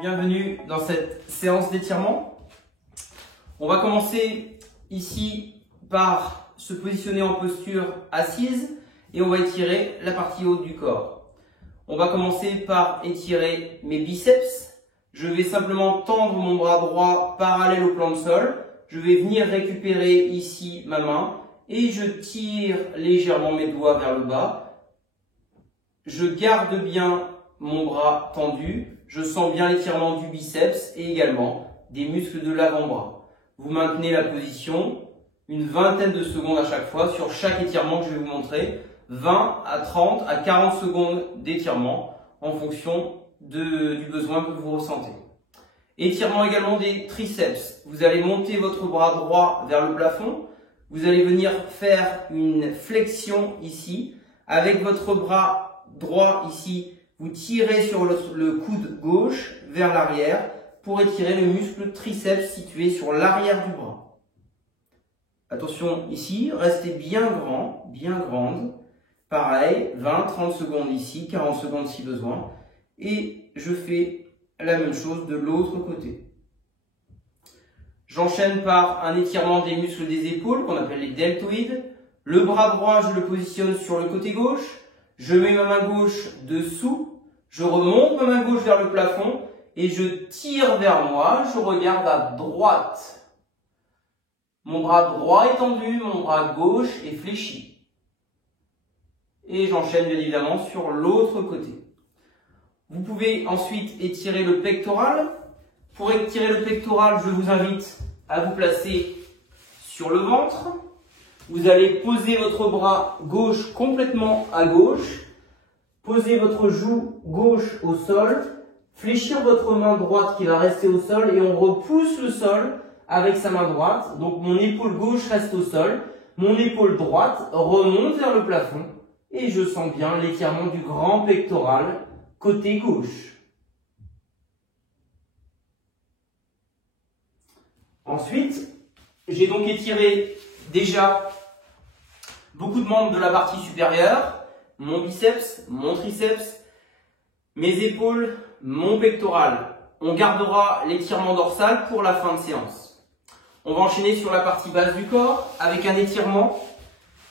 bienvenue dans cette séance d'étirement. On va commencer ici par se positionner en posture assise et on va étirer la partie haute du corps. On va commencer par étirer mes biceps. Je vais simplement tendre mon bras droit parallèle au plan de sol. Je vais venir récupérer ici ma main et je tire légèrement mes doigts vers le bas. Je garde bien mon bras tendu. Je sens bien l'étirement du biceps et également des muscles de l'avant-bras. Vous maintenez la position une vingtaine de secondes à chaque fois sur chaque étirement que je vais vous montrer. 20 à 30 à 40 secondes d'étirement en fonction du besoin que vous ressentez. Étirement également des triceps. Vous allez monter votre bras droit vers le plafond. Vous allez venir faire une flexion ici. Avec votre bras droit ici, vous tirez sur le coude gauche vers l'arrière pour étirer le muscle triceps situé sur l'arrière du bras. Attention ici, restez bien grand, bien grande. Pareil, 20-30 secondes ici, 40 secondes si besoin. Et je fais la même chose de l'autre côté. J'enchaîne par un étirement des muscles des épaules qu'on appelle les deltoïdes. Le bras droit, je le positionne sur le côté gauche. Je mets ma main gauche dessous. Je remonte ma main gauche vers le plafond et je tire vers moi. Je regarde à droite. Mon bras droit est tendu, mon bras gauche est fléchi. Et j'enchaîne bien évidemment sur l'autre côté. Vous pouvez ensuite étirer le pectoral. Pour étirer le pectoral, je vous invite à vous placer sur le ventre. Vous allez poser votre bras gauche complètement à gauche. Posez votre joue gauche au sol. Fléchir votre main droite qui va rester au sol et on repousse le sol avec sa main droite. Donc mon épaule gauche reste au sol. Mon épaule droite remonte vers le plafond. Et je sens bien l'étirement du grand pectoral côté gauche. Ensuite, j'ai donc étiré déjà beaucoup de membres de la partie supérieure, mon biceps, mon triceps, mes épaules, mon pectoral. On gardera l'étirement dorsal pour la fin de séance. On va enchaîner sur la partie basse du corps avec un étirement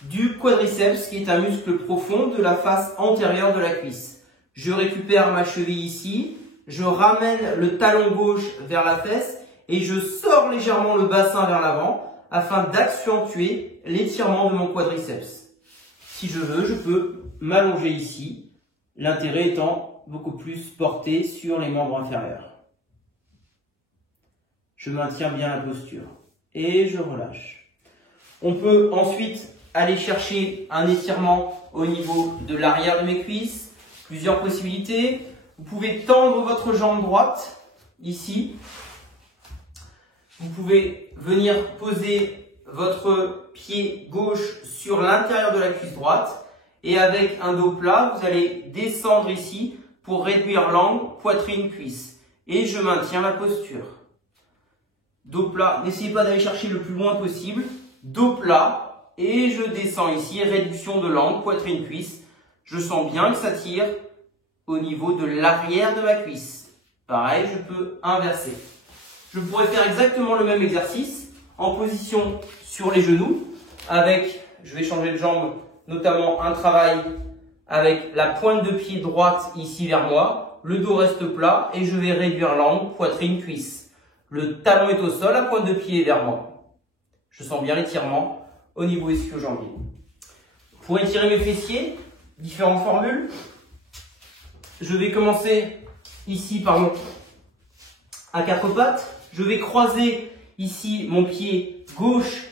du quadriceps qui est un muscle profond de la face antérieure de la cuisse. Je récupère ma cheville ici, je ramène le talon gauche vers la fesse et je sors légèrement le bassin vers l'avant afin d'accentuer l'étirement de mon quadriceps. Si je veux, je peux m'allonger ici, l'intérêt étant beaucoup plus porté sur les membres inférieurs. Je maintiens bien la posture et je relâche. On peut ensuite aller chercher un étirement au niveau de l'arrière de mes cuisses. Plusieurs possibilités. Vous pouvez tendre votre jambe droite, ici. Vous pouvez venir poser votre pied gauche sur l'intérieur de la cuisse droite. Et avec un dos plat, vous allez descendre ici pour réduire l'angle poitrine-cuisse. Et je maintiens la posture. Dos plat, n'essayez pas d'aller chercher le plus loin possible. Dos plat. Et je descends ici, réduction de l'angle, poitrine-cuisse. Je sens bien que ça tire au niveau de l'arrière de ma cuisse. Pareil, je peux inverser. Je pourrais faire exactement le même exercice en position sur les genoux avec, je vais changer de jambe, notamment un travail avec la pointe de pied droite ici vers moi. Le dos reste plat et je vais réduire l'angle, poitrine-cuisse. Le talon est au sol, la pointe de pied est vers moi. Je sens bien l'étirement au niveau ischio-jambier. Pour étirer mes fessiers, différentes formules. Je vais commencer ici, à quatre pattes. Je vais croiser ici mon pied gauche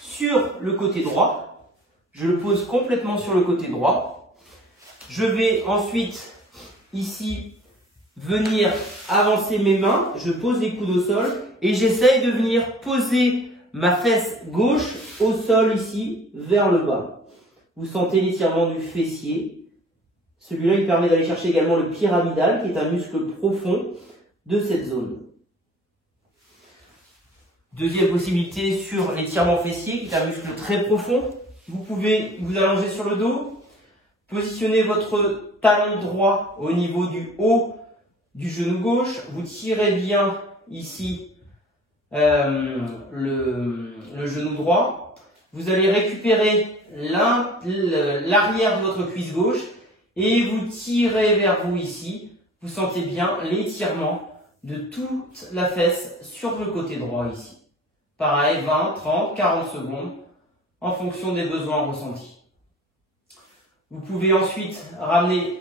sur le côté droit. Je le pose complètement sur le côté droit. Je vais ensuite ici venir avancer mes mains. Je pose les coudes au sol et j'essaye de venir poser ma fesse gauche au sol ici vers le bas. Vous sentez l'étirement du fessier. Celui-là, il permet d'aller chercher également le pyramidal, qui est un muscle profond de cette zone. Deuxième possibilité sur l'étirement fessier, qui est un muscle très profond. Vous pouvez vous allonger sur le dos, positionner votre talon droit au niveau du haut du genou gauche. Vous tirez bien ici le genou droit. Vous allez récupérer l'arrière de votre cuisse gauche et vous tirez vers vous ici. Vous sentez bien l'étirement de toute la fesse sur le côté droit ici. Pareil, 20, 30, 40 secondes en fonction des besoins ressentis. Vous pouvez ensuite ramener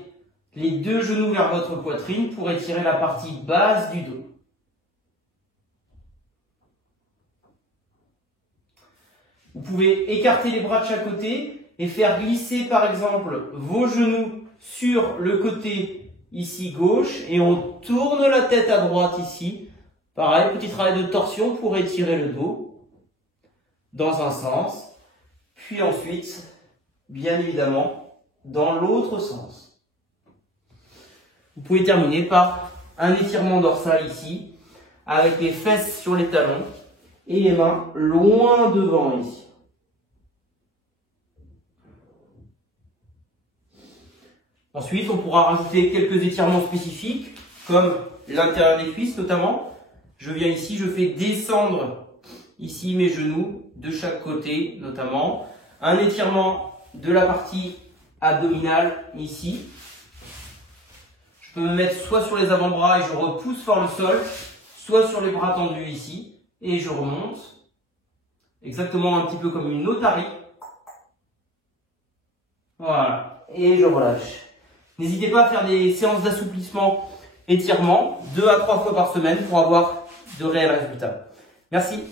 les deux genoux vers votre poitrine pour étirer la partie basse du dos. Vous pouvez écarter les bras de chaque côté et faire glisser par exemple vos genoux sur le côté ici gauche et on tourne la tête à droite ici. Pareil, petit travail de torsion pour étirer le dos dans un sens, puis ensuite, bien évidemment, dans l'autre sens. Vous pouvez terminer par un étirement dorsal ici, avec les fesses sur les talons et les mains loin devant ici. Ensuite, on pourra rajouter quelques étirements spécifiques, comme l'intérieur des cuisses notamment. Je viens ici, je fais descendre ici mes genoux de chaque côté notamment. Un étirement de la partie abdominale ici. Je peux me mettre soit sur les avant-bras et je repousse vers le sol, soit sur les bras tendus ici et je remonte. Exactement un petit peu comme une otarie. Voilà. Et je relâche. N'hésitez pas à faire des séances d'assouplissement, étirement, 2 à 3 fois par semaine pour avoir de réels résultats. Merci.